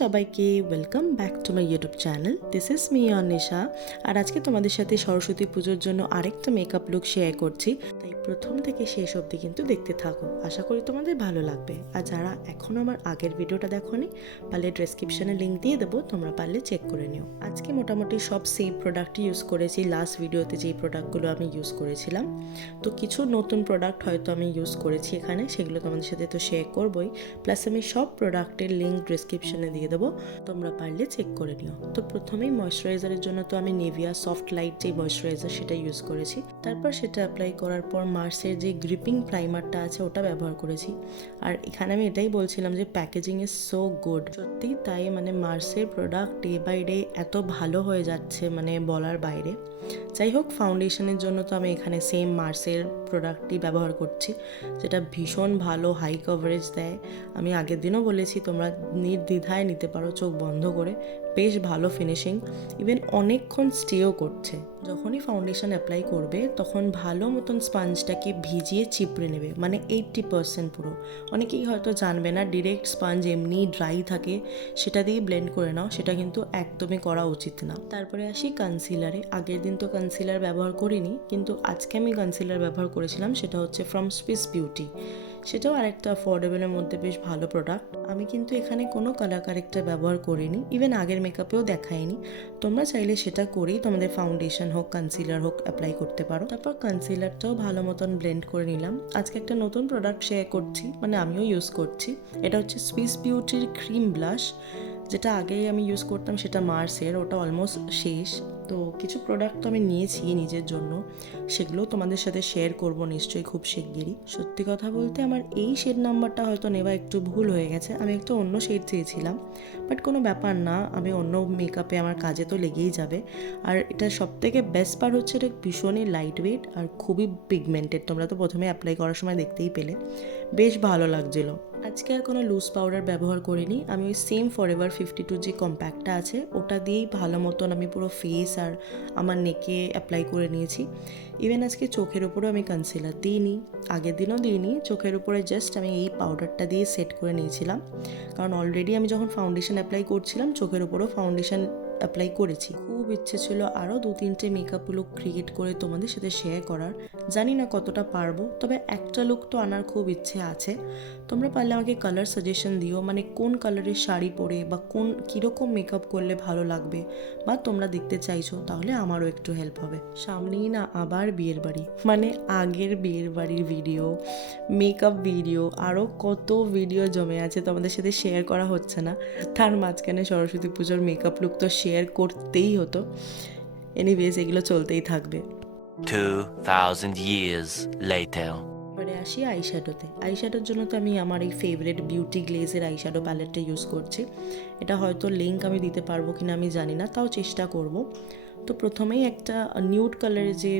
সবাইকে welcome back to my YouTube channel. This is me Anisha. আর আজকে তোমাদের সাথে সরস্বতী পুজোর জন্য আরেকটা মেকআপ লুক শেয়ার করছি, তাই প্রথম থেকে শেষ অবধি কিন্তু দেখতে থাকো। আশা করি তোমাদের ভালো লাগবে। আর যারা এখনও আমার আগের ভিডিওটা দেখোনি, পারলে ডেসক্রিপশনে লিঙ্ক দিয়ে দেবো, তোমরা পারলে চেক করে নিও। আজকে মোটামুটি সব সেম প্রোডাক্টই ইউজ করেছি। লাস্ট ভিডিওতে যেই প্রোডাক্টগুলো আমি ইউজ করেছিলাম, তো কিছু নতুন প্রোডাক্ট হয়তো আমি ইউজ করেছি এখানে, সেগুলো তোমাদের সাথে তো শেয়ার করবোই। প্লাস আমি সব প্রোডাক্টের লিঙ্ক ডিসক্রিপশনে দিয়ে দেবো, তোমরা পারলে চেক করে নিও। তো প্রথমেই ময়শ্চারাইজারের জন্য তো আমি নিভিয়া সফট লাইট যে ময়শ্চারাইজার সেটা ইউজ করেছি। তারপর সেটা অ্যাপ্লাই করার পর মার্সের যে গ্রিপিং প্রাইমারটা আছে ওটা ব্যবহার করেছি। আর এখানে আমি এটাই বলছিলাম যে প্যাকেজিং ইজ সো গুড, সত্যি তাই। মানে মার্সের প্রোডাক্ট ডে বাই ডে এত ভালো হয়ে যাচ্ছে, মানে বলার বাইরে। যাই হোক, ফাউন্ডেশনের জন্য তো আমি এখানে সেম মার্সের প্রোডাক্টই ব্যবহার করছি, যেটা ভীষণ ভালো হাই কভারেজ দেয়। আমি আগের দিনও বলেছি, তোমরা নির্দ্বিধায় নিতে পারো চোখ বন্ধ করে, বেশ ভালো ফিনিশিং, ইভেন অনেকক্ষণ স্টেও করছে। যখনই ফাউন্ডেশন অ্যাপ্লাই করবে তখন ভালো মতন স্পঞ্জটাকে ভিজিয়ে চিপড়ে নেবে, মানে 80% পুরো। অনেকেই হয়তো জানবে না, ডিরেক্ট স্পঞ্জ এমনি ড্রাই থাকে, সেটা দিয়ে ব্লেন্ড করে নাও, সেটা কিন্তু একদমই করা উচিত না। তারপরে আসি কনসিলারে। আগের দিন তো কনসিলার ব্যবহার করিনি, কিন্তু আজকে আমি কনসিলার ব্যবহার করেছিলাম, সেটা হচ্ছে ফ্রম সুইস বিউটি। সেটাও আরেকটা অ্যাফোর্ডেবলের মধ্যে বেশ ভালো প্রোডাক্ট। আমি কিন্তু এখানে কোনো কালার কারেক্টার ব্যবহার করিনি, ইভেন আগের মেকআপেও দেখাইনি। তোমরা চাইলে সেটা করেই তোমাদের ফাউন্ডেশন হোক কনসিলার হোক অ্যাপ্লাই করতে পারো। তারপর কনসিলারটাও ভালো মতন ব্লেন্ড করে নিলাম। আজকে একটা নতুন প্রোডাক্ট শেয়ার করছি, মানে আমিও ইউজ করছি। এটা হচ্ছে সুইস বিউটির ক্রিম ব্লাশ। যেটা আগে আমি ইউজ করতাম সেটা মার্সের, ওটা অলমোস্ট শেষ। তো কিছু প্রোডাক্ট তো আমি নিয়েছি নিজের জন্য, সেগুলোও তোমাদের সাথে শেয়ার করব নিশ্চয়ই খুব শিগগিরই। সত্যি কথা বলতে আমার এই শেড নাম্বারটা হয়তো নেওয়া একটু ভুল হয়ে গেছে, আমি একটু অন্য শেড চেয়েছিলাম, বাট কোনো ব্যাপার না, আমি অন্য মেকআপে আমার কাজে তো লেগেই যাবে। আর এটা সবথেকে বেস্ট পার্ট হচ্ছে, এটা ভীষণই লাইট ওয়েট আর খুবই পিগমেন্টেড। তোমরা তো প্রথমে অ্যাপ্লাই করার সময় দেখতেই পেলে, বেশ ভালো লাগছিলো। আজকে আর কোনো লুজ পাউডার ব্যবহার করিনি, আমি ওই সেম ফরএভার 52 যে কম্প্যাক্টটা আছে ওটা দিয়েই ভালো মতন আমি পুরো ফেস আর আমার নেকে অ্যাপ্লাই করে নিয়েছি। ইভেন আজকে চোখের উপরেও আমি কনসিলার দিইনি, আগের দিনও দিইনি। চোখের উপরে জাস্ট আমি এই পাউডারটা দিয়ে সেট করে নিয়েছিলাম, কারণ অলরেডি আমি যখন ফাউন্ডেশন অ্যাপ্লাই করছিলাম চোখের উপরেও ফাউন্ডেশন অ্যাপ্লাই করেছি। খুব ইচ্ছে ছিল আরও 2-3টে মেকআপ লুক ক্রিয়েট করে তোমাদের সাথে শেয়ার করার, জানি না কতটা পারবো, তবে একটা লুক তো আনার খুব ইচ্ছে আছে। তোমরা পারলে আমাকে কালার সাজেশন দিও, মানে কোন কালারের শাড়ি পরে বা কোন কীরকম মেকআপ করলে ভালো লাগবে বা তোমরা দেখতে চাইছো, তাহলে আমারও একটু হেল্প হবে। সামনেই না আবার বিয়ের বাড়ি, মানে আগের বিয়ের বাড়ির ভিডিও, মেকআপ ভিডিও, আরও কত ভিডিও জমে আছে, তোমাদের সাথে শেয়ার করা হচ্ছে না। তার মাঝখানে সরস্বতী পুজোর মেকআপ লুক তো শেয়ার করতেই হতো। এনিওয়েজ, এগুলো চলতেই থাকবে। 2000 years later. এবারে আসি আইশ্যাডোতে। আইশ্যাডোর জন্য তো আমি আমার এই ফেভারিট বিউটি গ্লেজের আইশ্যাডো প্যালেটটা ইউজ করছি। এটা হয়তো লিঙ্ক আমি দিতে পারবো কিনা আমি জানি না, তাও চেষ্টা করব। তো প্রথমেই একটা নিউড কালারের যে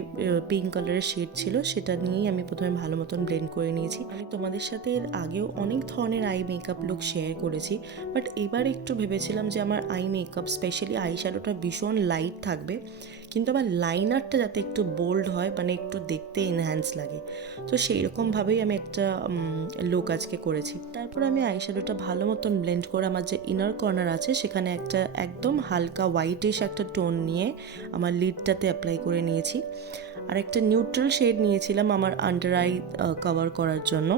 পিঙ্ক কালারের শেড ছিল সেটা নিয়েই আমি প্রথমে ভালো মতন ব্লেন্ড করে নিয়েছি। আমি তোমাদের সাথে এর আগেও অনেক ধরনের আই মেকআপ লুক শেয়ার করেছি, বাট এবার একটু ভেবেছিলাম যে আমার আই মেকআপ স্পেশালি আইশ্যাডোটা ভীষণ লাইট থাকবে, কিন্তু আমার লাইনারটা যাতে একটু বোল্ড হয়, মানে একটু দেখতে এনহ্যান্স লাগে। তো সেই রকমভাবেই আমি একটা লুক আজকে করেছি। তারপর আমি আইশ্যাডোটা ভালো মতন ব্লেন্ড করে আমার যে ইনার কর্নার আছে সেখানে একটা একদম হালকা হোয়াইটিশ একটা টোন নিয়ে আমার লিডটাতে অ্যাপ্লাই করে নিয়েছি। আর একটা নিউট্রাল শেড নিয়েছিলাম আমার আন্ডার আই কভার করার জন্য,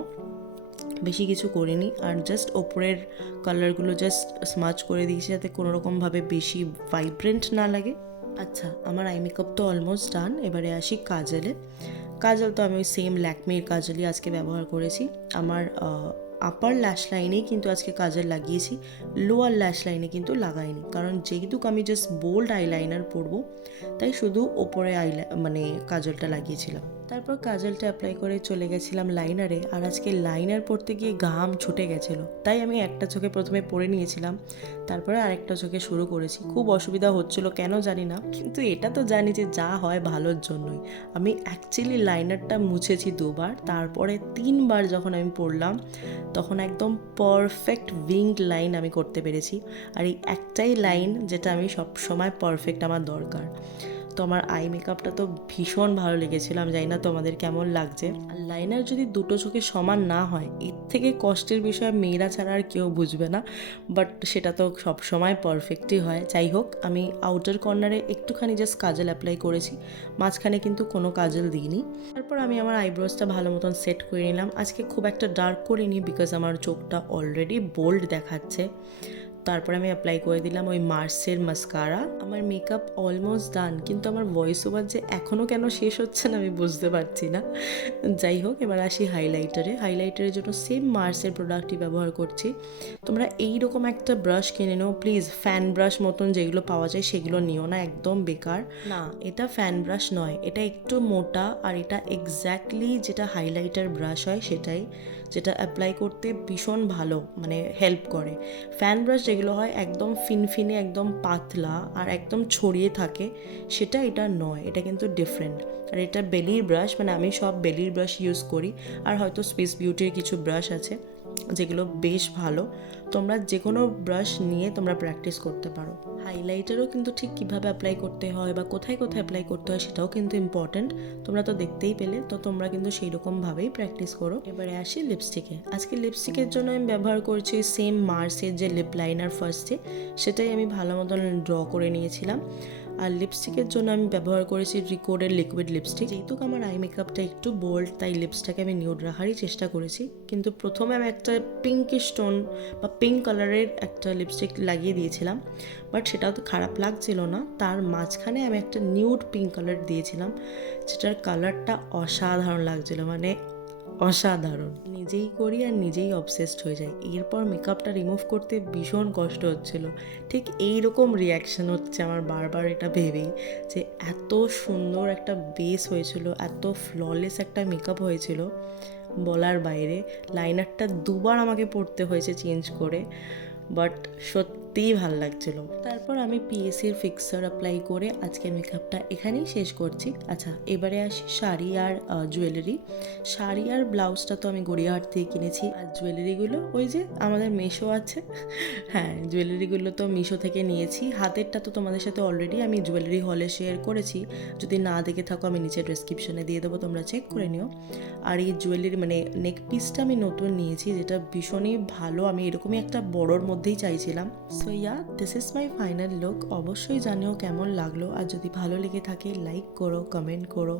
বেশি কিছু করিনি। আর জাস্ট ওপরের কালারগুলো জাস্ট স্মাচ করে দিয়েছি যাতে কোনো রকমভাবে বেশি ভাইব্রেন্ট না লাগে। আচ্ছা, আমার আই মেকআপ তো অলমোস্ট ডান। এবারে আসি কাজলে। কাজল তো আমি ওই সেম ল্যাকমির কাজলই আজকে ব্যবহার করেছি। আমার আপার ল্যাশ লাইনেই কিন্তু আজকে কাজল লাগিয়েছি, লোয়ার ল্যাশ লাইনে কিন্তু লাগাইনি, কারণ যেহেতু আমি জাস্ট বোল্ড আইলাইনার পরবো তাই শুধু ওপরে মানে কাজলটা লাগিয়েছিলাম। তারপর কাজলটা অ্যাপ্লাই করে চলে গেছিলাম লাইনারে। আর আজকে লাইনার পরতে গিয়ে ঘাম ছুটে গেছিলো, তাই আমি একটা চোখে প্রথমে পরে নিয়েছিলাম, তারপরে আরেকটা চোখে শুরু করেছি। খুব অসুবিধা হচ্ছিলো কেন জানি না, কিন্তু এটা তো জানি যে যা হয় ভালোর জন্যই। আমি অ্যাকচুয়ালি লাইনারটা মুছেছি 2বার, তারপরে 3বার যখন আমি পরলাম তখন একদম পারফেক্ট উইংড লাইন আমি করতে পেরেছি। আর এই একটাই লাইন যেটা আমি সব সময় পারফেক্ট আমার দরকার। তো আমার আই মেকআপটা তো ভীষণ ভালো লেগেছিল, আমি জানি না তোমাদের কেমন লাগছে। আর লাইনার যদি দুটো চোখে সমান না হয়, এর থেকে কষ্টের বিষয় মেয়েরা ছাড়া আর কেউ বুঝবে না, বাট সেটা তো সবসময় পারফেক্টই হয়। যাই হোক, আমি আউটার কর্নারে একটুখানি জাস্ট কাজল অ্যাপ্লাই করেছি, মাঝখানে কিন্তু কোনো কাজল দিইনি। তারপর আমি আমার আইব্রোসটা ভালো মতন সেট করে নিলাম। আজকে খুব একটা ডার্ক করিনি বিকজ আমার চোখটা অলরেডি বোল্ড দেখাচ্ছে। তারপরে আমি অ্যাপ্লাই করে দিলাম ওই মার্সের মাস্কারা। আমার মেকআপ অলমোস্ট ডান, কিন্তু আমার ভয়েস ওভার যে এখনও কেন শেষ হচ্ছে না আমি বুঝতে পারছি না। যাই হোক, এবার আসি হাইলাইটারের জন্য সেম মার্সের প্রোডাক্টই ব্যবহার করছি। তোমরা এইরকম একটা ব্রাশ কিনে নাও প্লিজ, ফ্যান ব্রাশ মতন যেগুলো পাওয়া যায় সেগুলো নিও না, একদম বেকার। না, এটা ফ্যান ব্রাশ নয়, এটা একটু মোটা, আর এটা এক্স্যাক্টলি যেটা হাইলাইটার ব্রাশ হয় সেটাই, যেটা অ্যাপ্লাই করতে ভীষণ ভালো মানে হেল্প করে। ফ্যান ব্রাশ যেগুলো হয় একদম ফিনফিনে, একদম পাতলা আর একদম ছড়িয়ে থাকে, সেটা এটা নয়, এটা কিন্তু ডিফারেন্ট। আর এটা বেলির ব্রাশ, মানে আমি সব বেলির ব্রাশ ইউজ করি, আর হয়তো স্পেস বিউটির কিছু ব্রাশ আছে যেগুলো বেশ ভালো। তোমরা যে কোনো ব্রাশ নিয়ে তোমরা প্র্যাকটিস করতে পারো। হাইলাইটারও কিন্তু ঠিক কীভাবে অ্যাপ্লাই করতে হয় বা কোথায় কোথায় অ্যাপ্লাই করতে হয় সেটাও কিন্তু ইম্পর্ট্যান্ট। তোমরা তো দেখতেই পেলে, তো তোমরা কিন্তু সেই রকমভাবেই প্র্যাকটিস করো। এবারে আসি লিপস্টিকে। আজকে লিপস্টিকের জন্য আমি ব্যবহার করছি সেম মার্সের যে লিপ লাইনার ফার্স্টে, সেটাই আমি ভালো মতন ড্র করে নিয়েছিলাম। আর লিপস্টিকের জন্য আমি ব্যবহার করেছি রিকোডের লিকুইড লিপস্টিক। যেহেতু আমার আই মেকআপটা একটু বোল্ড, তাই লিপসটাকে আমি নিউড রাখারই চেষ্টা করেছি। কিন্তু প্রথমে আমি একটা পিঙ্কিশ টোন বা পিঙ্ক কালারের একটা লিপস্টিক লাগিয়ে দিয়েছিলাম, বাট সেটাও তো খারাপ লাগছিল না। তার মাঝখানে আমি একটা নিউড পিঙ্ক কালার দিয়েছিলাম, যেটার কালারটা অসাধারণ লাগছিল, মানে অসাধারণ। নিজেই করি আর নিজেই অবসেসড হয়ে যাই। এরপর মেকআপটা রিমুভ করতে ভীষণ কষ্ট হচ্ছিল। ঠিক এই রকম রিয়াকশান হচ্ছে আমার বারবার এটা ভেবেই, যে এত সুন্দর একটা বেস হয়েছিল, এত ফ্ললেস একটা মেকআপ হয়েছিল, বলার বাইরে। লাইনারটা দুবার আমাকে পড়তে হয়েছে চেঞ্জ করে, বাট সত্যিই ভাল লাগছিল। তারপর আমি পিএসির ফিক্সার অ্যাপ্লাই করে আজকে মেকআপটা এখানেই শেষ করছি। আচ্ছা, এবারে আসি শাড়ি আর জুয়েলারি। শাড়ি আর ব্লাউজটা তো আমি গড়িয়াহাট থেকে কিনেছি, আর জুয়েলারিগুলো ওই যে আমাদের মিশো আছে, হ্যাঁ জুয়েলারিগুলো তো মিশো থেকে নিয়েছি। হাতেরটা তো তোমাদের সাথে অলরেডি আমি জুয়েলারি হলে শেয়ার করেছি, যদি না দেখে থাকো আমি নিচে ডেসক্রিপশনে দিয়ে দেবো, তোমরা চেক করে নিও। আর এই জুয়েলারি মানে নেক পিসটা আমি নতুন নিয়েছি, যেটা ভীষণই ভালো, আমি এরকমই একটা বড়োর মধ্যেই চাইছিলাম। So yeah, this is my final look. অবশ্যই জানিও কেমন লাগলো, আর যদি ভালো লেগে থাকে লাইক করো, কমেন্ট করো,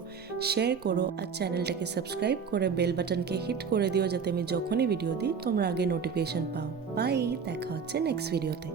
শেয়ার করো, আর চ্যানেলটাকে সাবস্ক্রাইব করে বেল বাটনকে হিট করে দিও, যাতে আমি যখনই ভিডিও দিই তোমরা আগে নোটিফিকেশন পাও। বাই, দেখা হচ্ছে নেক্সট ভিডিওতে।